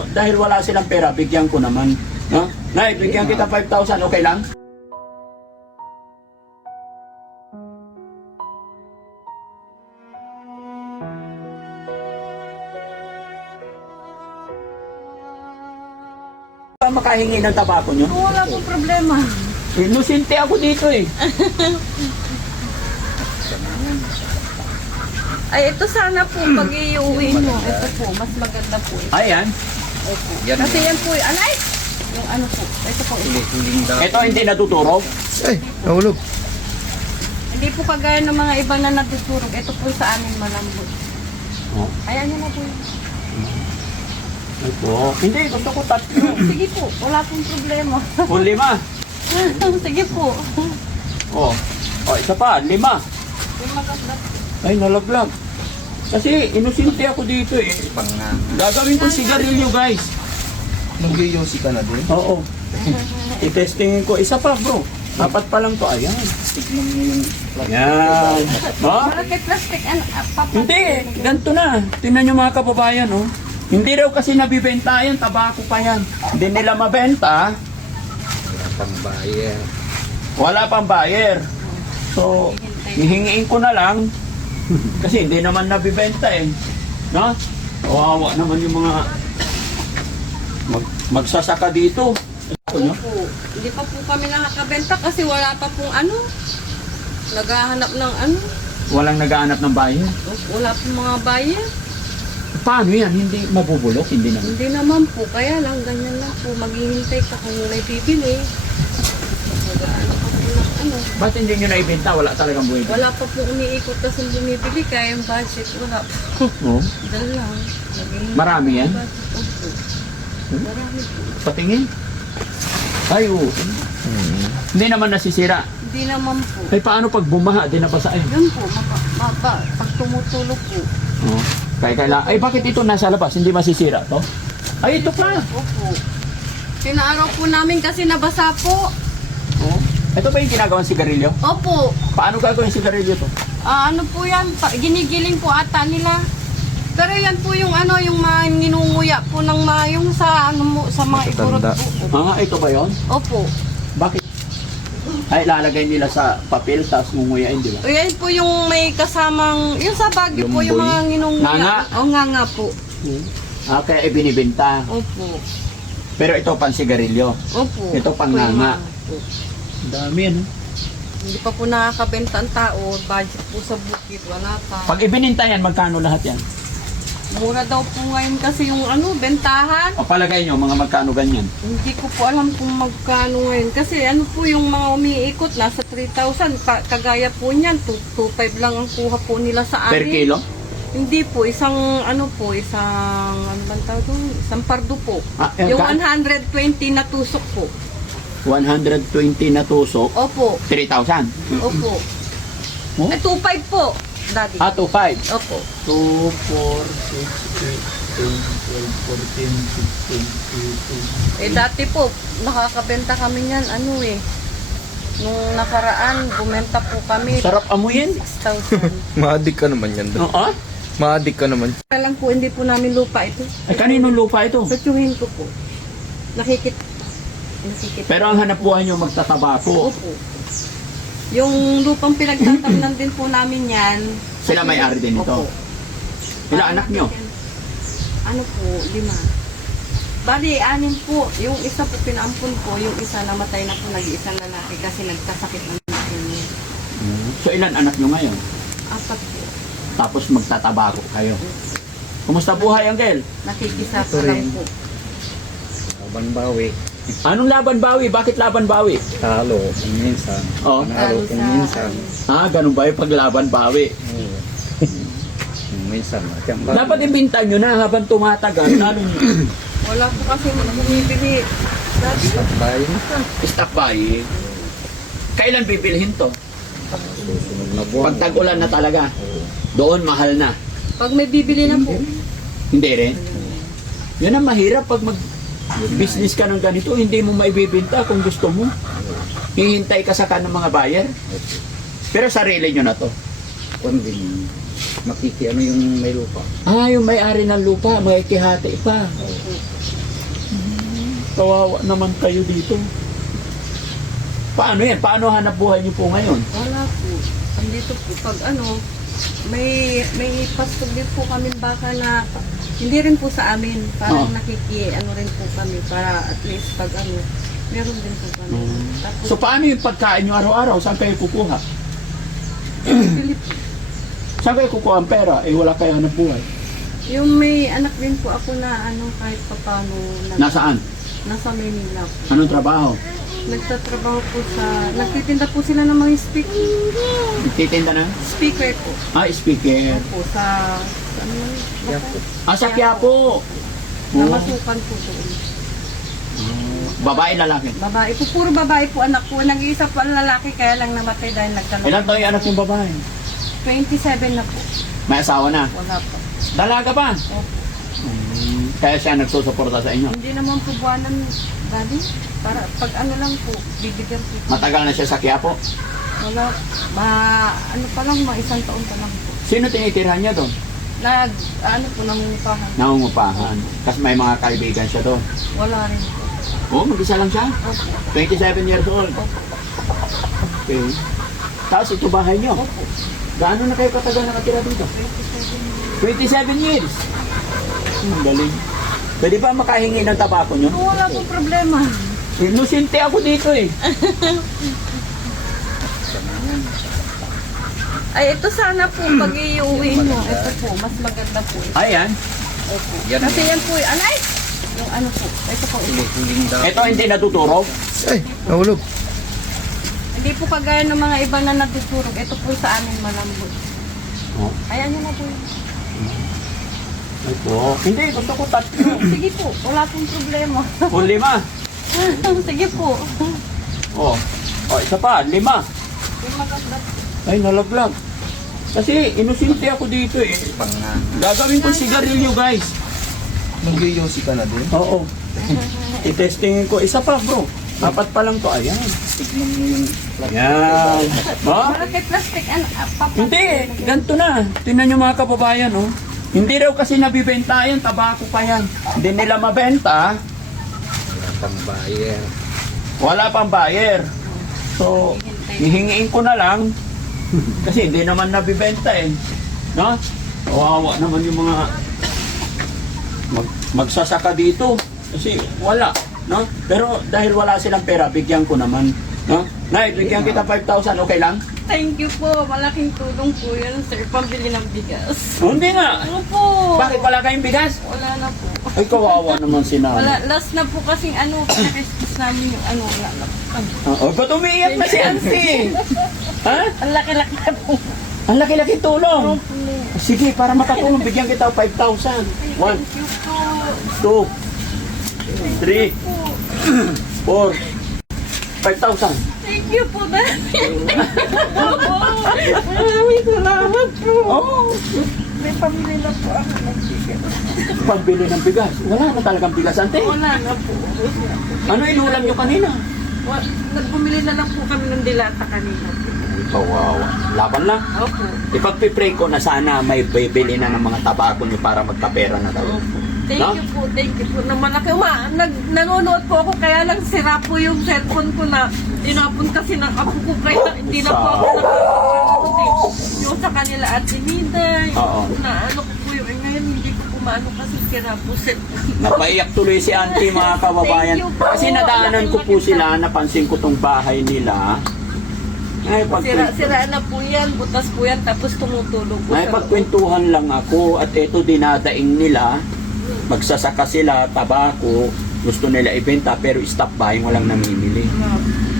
Pero dahil wala silang pera, bigyan ko naman. No? Nay, bigyan kita 5,000, okay lang? Makahingi ng tabako nyo? Wala pong problema. Inosente ako dito eh. Ay, ito sana po pag iuwi mo. Ito po, mas maganda po. Ayan. Opo. Kasi yan po, anay! Yung ano po, ito po. Ito hindi natuturog. Ay, nahulog. Hindi po kagaya ng mga iba na natuturog. Ito po sa amin malambot. Oh. Ayan nyo na po. Ito. Hindi, gusto ko tatlo. Sige po, wala pong problema. O 5. Sige po. Oh. Oh, isa pa, 5. Yung maganda. Ay, nalaglag. Kasi inosente ako dito eh. Gagawin ko sigarilyo, guys. Mag-yosi ka na din. Oo. I-testingin ko. Isa pa, bro. 4 pa lang to. Ayan. Ayan. Oh? Malaki plastic, ano, papa. Hindi, ganito na. Tingnan nyo mga kababayan, oh. Hindi raw kasi nabibenta yan, tabako pa yan. Hindi nila mabenta. Pang-buyer. Wala pang buyer. So, hihingiin ko na lang. Kasi hindi naman nabibenta eh. No? Kawawa naman yung mga magsasaka dito. Ano? Opo. Hindi pa po kami nakakabenta kasi wala pa pong ano. Naghahanap ng ano. Walang naghahanap ng buyer. Wala pong mga buyer. Paano yan? Hindi mabubulok? Hindi naman. Hindi naman po. Kaya lang, ganyan lang po. Maghihintay ka kung may bibili. Maghahanap pa po ng ano. Ba't hindi nyo naibenta? Wala talagang buhay. Wala pa po umiikot kasi bumibili. Kaya yung budget, wala po. Oh. Dahil lang. Marami yan? Opo. Marami po. Patingin. Ay, oo. Hindi naman nasisira. Hindi naman po. Ay, paano pag bumaha? Di nabasa eh. Yun po. Pag tumutulog po. Oh. Ay, bakit ito nasa labas? Hindi masisira to? Ay, ito pa. Opo. Pinaaraw po namin kasi nabasa po. Oh. Ito ba yung ginagawang sigarilyo? Opo. Paano gagawin sigarilyo to? Ano po yan? Ginigiling po ata nila. Pero yan po yung ano, yung mga ninunguya po ng mga, yung sa, ano mo, sa mga igurot Matatanda. po. Ito ba yon? Opo. Bakit? Ay, lalagay nila sa papel, tapos ngunguyain, di ba? O yan po yung may kasamang, yung sa Baguio po, yung Lumboy. mga ninunguya. Nga. O nga po. Kaya ibinibenta. Opo. Pero ito pang sigarilyo. Opo. Ito pang Opo, yung nga. mga po. Dami ano? Hindi pa po nakakabenta ang tao. Budget po sa bukid. Wala pa. Pag ibininta yan, magkano lahat yan? Mura daw po ngayon kasi yung ano, bentahan. O palagay nyo, mga magkano ganyan? Hindi ko po alam kung magkano ngayon. Kasi ano po yung mga umiikot, nasa 3,000. Kagaya po niyan, 2,500 lang ang kuha po nila sa amin. Per kilo? Hindi po, isang ano po, isang, ano bang tawag doon? Isang pardo po. Yung 120 na tusok po. 120 na tusok, Opo, 3,000. opo. Oh? 2,500 po, daddy. 2,500. Opo. 2, 4, 6, 8, 10, 12, 14, 15, 16, 17. Dati po, nakakabenta kami niyan, ano eh. Nung nakaraan, bumenta po kami. Sarap amuyin. 6,000. Maadik ka naman yan doon. Oo. Maadik ka naman. Kaya lang po, hindi po namin lupa ito. Ay, kaninong lupa ito? Satyuhin ko po. Nakikit. Pero ang hanap buhay nyo magtatabako. Opo. Yung lupang pinagtatamnan din po namin yan. Sila may-ari din ito? Opo. Ilang anak nyo? Ano po, 5. Bali, 6 po. Yung isa po pinaampun po, yung isa namatay na po, nag-iisang lalaki kasi nagkasakit ng niya. So ilan anak nyo ngayon? 4 po. Tapos magtatabako kayo. Kumusta buhay, Angel? Nakikisapa lang po. Banbawi. Anong laban bawi? Bakit laban bawi? Talo kung minsan. Oh. Panalo kung minsan. Ganun ba yung paglaban bawi? Oo. Kung minsan. Dapat ibinta nyo na habang tumatagal. Ano nyo? Wala po kasi bumibili. Dati, Tayo na. Stock buying. Kailan bibilhin to? Susunod na buwan. Pag tag-ulan na talaga. Doon mahal na. pag may bibili na po. Hindi rin. Yan ang mahirap pag mag-business ka ng ganito, hindi mo maibibenta kung gusto mo. Hihintay ka sa ng mga buyer. Pero sarili nyo na to. Kundi Ano yung may lupa. Ah, yung may-ari ng lupa, may kihati pa. Kawawa naman kayo dito. Paano yan? Paano hanap buhay niyo po ngayon? Wala po. Andito po, pag may pastog din po kami baka na, hindi rin po sa amin. Parang ano rin po kami, para at least pag meron din po kami. Tapos, So paano yung pagkain niyo araw-araw? Saan kayo kukuha? bili po. Saan kayo kukuha ang pera? Eh wala kayo hanap buhay. Yung may anak din po ako na kahit papano, Nasaan? nasa Manila po. Anong trabaho? Nagtatrabaho po nagtitinda po sila ng mga Titinda na? speaker po. Ah, speaker. Po, sa ano yun? Ah, sa Quiapo. Namasukan po doon. Babae, lalaki. Babae po, puro babae po anak ko. Nag-iisa po ang lalaki kaya lang namatay dahil nagtanong. Ilan taon yung anak yung babae? 27 na po. May asawa na. Wala pa. Dalaga pa. Opo. Kaya siya nagsusuporta sa inyo. Hindi naman po buwanan, daddy. Para pag lang po, bibigyan po. Matagal na siya sa Quiapo. Wala, pa lang, mga isang taon pa lang po. Sino tinitirahan niya doon? Nangungupahan. Nangungupahan. Kasi may mga kaibigan siya doon. Wala rin po. Oo, mag-isa lang siya. Opo. 27 years old. Opo. Okay. Tapos ito bahay niyo. Opo. Gaano na kayo katagal nakatira dito? 27 years. Galing. Pwede ba makahingi ng tabako niyo? Wala pong problema. Inosente ako dito eh. Ay, ito sana po pag iuwi nyo. Ito po, mas maganda po. Ayan. Opo. Yan. Kasi yan po, anay! Yung po, ito po. Huling daw. Ito hindi natuturog. Ay, nahulog. Hindi po kagaya ng mga iba na natuturog. Ito po sa amin malambot. Oh. Ayan yun na po yun. Ito. Hindi, gusto ko tatlo. Sige po, wala pong problema. O, 5. Sige po. Oh. Oh, isa pa, 5. Yung maganda. Ay, nalaglag. Kasi inosente ako dito eh. Gagawin ko sigarilyo, guys. Mag-yosi ka na din? Oo. I-testingin ko. Isa pa, bro. 4 pa lang to. Ayan. Tignan mo yung Ayan. Ha? Malaki plastic, Hindi, ganito na. Tingnan nyo mga kababayan, oh. Hindi raw kasi nabibenta yan, tabako pa yan. Hindi nila mabenta, pang buyer. wala pang buyer. So, hihingiin ko na lang. Kasi hindi naman nabibenta eh. No? Kawawa naman yung mga magsasaka dito. Kasi wala. No? Pero dahil wala silang pera, bigyan ko naman. No? Nay, bigyan kita 5,000, okay lang? Thank you po. Malaking tulong po yan, sir. Pambili ng bigas. Oh, hindi nga. Ano po? Bakit wala kayong bigas? Wala na po. Ay, kawawa naman si nanay. Wala, last na po kasing pinakistis namin yung wala na. Oh, ba't umiiyak na si Auntie? Ha? Ang laki-laki na po. Ang laki-laki tulong. Opo. Sige, para makatulong, bigyan kita 5,000. 1, Thank you po. 2, 3, 4, 5,000. Thank you po, Daddy. Maraming salamat po. Oh, May pamilya na po ako ng bigas. pagbili ng bigas. Wala na talagang bigas, Auntie. Wala na po. Ano inulam nyo kanina? Nagbumili na lang po kami ng dilata kanina. Kawawa. Laban lang. Opo. Ipagpipray ko na sana may bibili na ng mga tabako nyo para magkapera na tayo. Thank No? you po, thank you po. Na malaki, nanonood po ako, kaya lang sira po yung cellphone ko na tinapon kasi ng apo ko, kaya hindi na po ako nakakapanood eh. Yung sa kanila at Nida, Oo. na ano ko po yung, ngayon hindi ko pumaano kasi sira po cellphone. Napaiyak tuloy si Auntie, mga kababayan. Thank you po. Kasi nadaanan ko po sila, napansin ko tong bahay nila. Ay, Sira na po yan, butas po yan, tapos tumutulog po Ay, sa loob. pagkwentuhan lang ako at ito dinadaing nila. Magsasaka sila, tabako, gusto nila ibenta pero stop buying, walang namimili.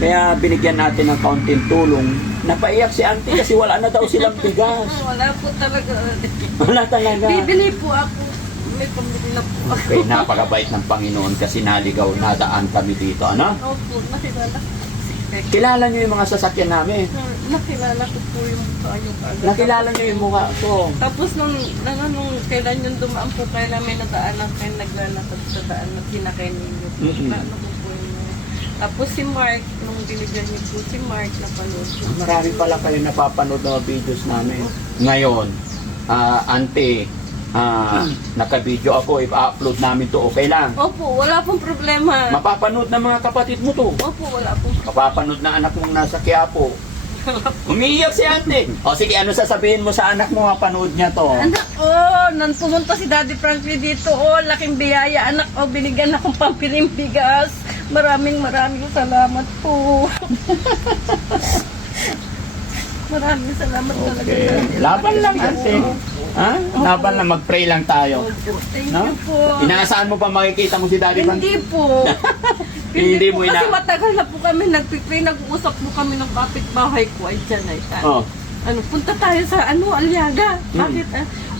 Kaya binigyan natin ng kaunting tulong. Napaiyak si Auntie kasi wala na daw silang bigas. Wala po talaga. Wala talaga. Bibili po ako. May pamili na po ako. Okay, napakabait ng Panginoon kasi naligaw, nadaan kami dito. Ano? Opo, nakilala ko. Kilala niyo yung mga sasakyan namin. Nakilala ko po yung mukha yung agad. Nakilala niyo yung mukha ko. Tapos nung kailan yung dumaan po kayo namin nadaanan kayo naglalakad sa daan na kinakain ninyo. Ano po po yun. Tapos si Mark, nung binigyan niyo po si Mark, napanood ko. Marami pala kayo napapanood ng videos namin. Ngayon, ante, naka-video ako, i-upload namin to, okay lang. Opo, wala pong problema. Mapapanood ng mga kapatid mo to. Opo, wala pong Mapapanood na anak mong nasa Quiapo. Umiiyak si ate. O sige, ano sasabihin mo sa anak mo mapanood niya to? Anak, nang pumunta si Daddy Frankie dito, laking biyaya. Anak, binigyan akong pampiling bigas. Maraming salamat po. Maraming salamat talaga. Okay. Daddy. Laban lang ate. Ha? Laban lang, mag-pray lang tayo. Thank No? you po. Inaasahan mo pa makikita mo si Daddy Frankie? Hindi po. Hindi mo Kasi ina- matagal na po kami nagpipray, nag-uusap po kami ng kapitbahay ko ay dyan ay Oh. punta tayo sa Aliaga. Bakit?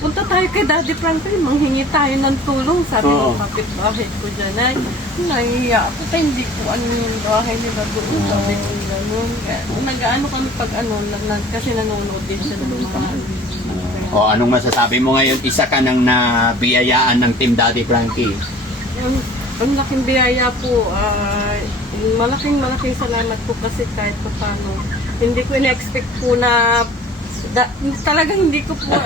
Punta tayo kay Daddy Frankie, manghingi tayo ng tulong, sabi Oo. ng kapitbahay ko dyan ay nahiya ako kaya hindi ko yung bahay nila doon. Sabi ko gano'n. Nag-ano kami pag kasi nanonood din siya ng mga O anong masasabi mo ngayon? Isa ka nang nabiyayaan ng Team Daddy Frankie. Ang laking biyaya po, malaking salamat po kasi kahit pa paano. Hindi ko in-expect po na talagang hindi ko po,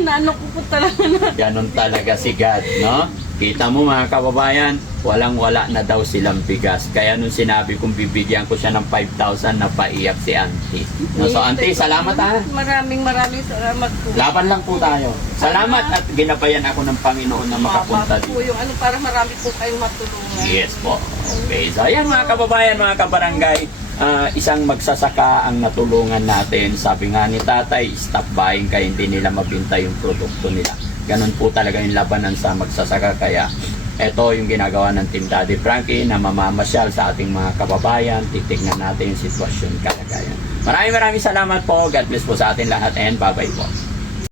naano ko po talaga na. Ganon talaga si God, no? Kita mo mga kababayan, walang-wala na daw silang bigas. Kaya nung sinabi kong bibigyan ko siya ng 5,000, napaiyak si auntie. No, so auntie, salamat ha. Maraming salamat po. Laban lang po tayo. Salamat at ginabayan ako ng Panginoon na makapunta po dito. yung para marami po kayong matulungan. Yes po. Okay. So ayan mga kababayan, mga kabarangay, isang magsasaka ang natulungan natin. Sabi nga ni tatay, stop buying kaya hindi nila mabinta yung produkto nila. Ganon po talaga yung labanan sa magsasaka. Kaya ito yung ginagawa ng Team Daddy Frankie na mamamasyal sa ating mga kababayan. Titignan natin yung sitwasyon kalagayan. Maraming salamat po. God bless po sa atin lahat and bye-bye po.